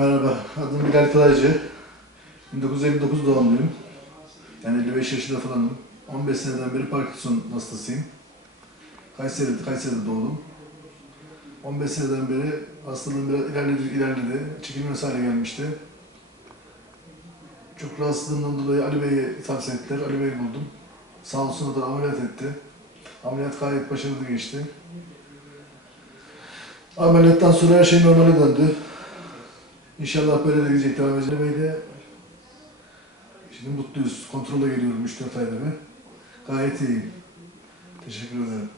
Merhaba, adım Bilal Kalaycı. 1959 doğumluyum. Yani 55 yaşında falanım. 15 seneden beri Parkinson hastasıyım. Kayseri'de, Kayseri'de doğdum. 15 seneden beri hastalığım biraz ilerledi, ilerledi. Çekilmez hale gelmişti. Çok rahatsızlığından dolayı Ali Bey'i tavsiye ettiler. Ali Bey'i buldum. Sağ olsun o da ameliyat etti. Ameliyat gayet başarılı geçti. Ameliyattan sonra her şey normale döndü. İnşallah böyle de gidecek devam edecek. Ali Bey de şimdi mutluyuz. Kontrole geliyorum 3-4 ayda bir. Gayet iyiyim. Teşekkür ederim.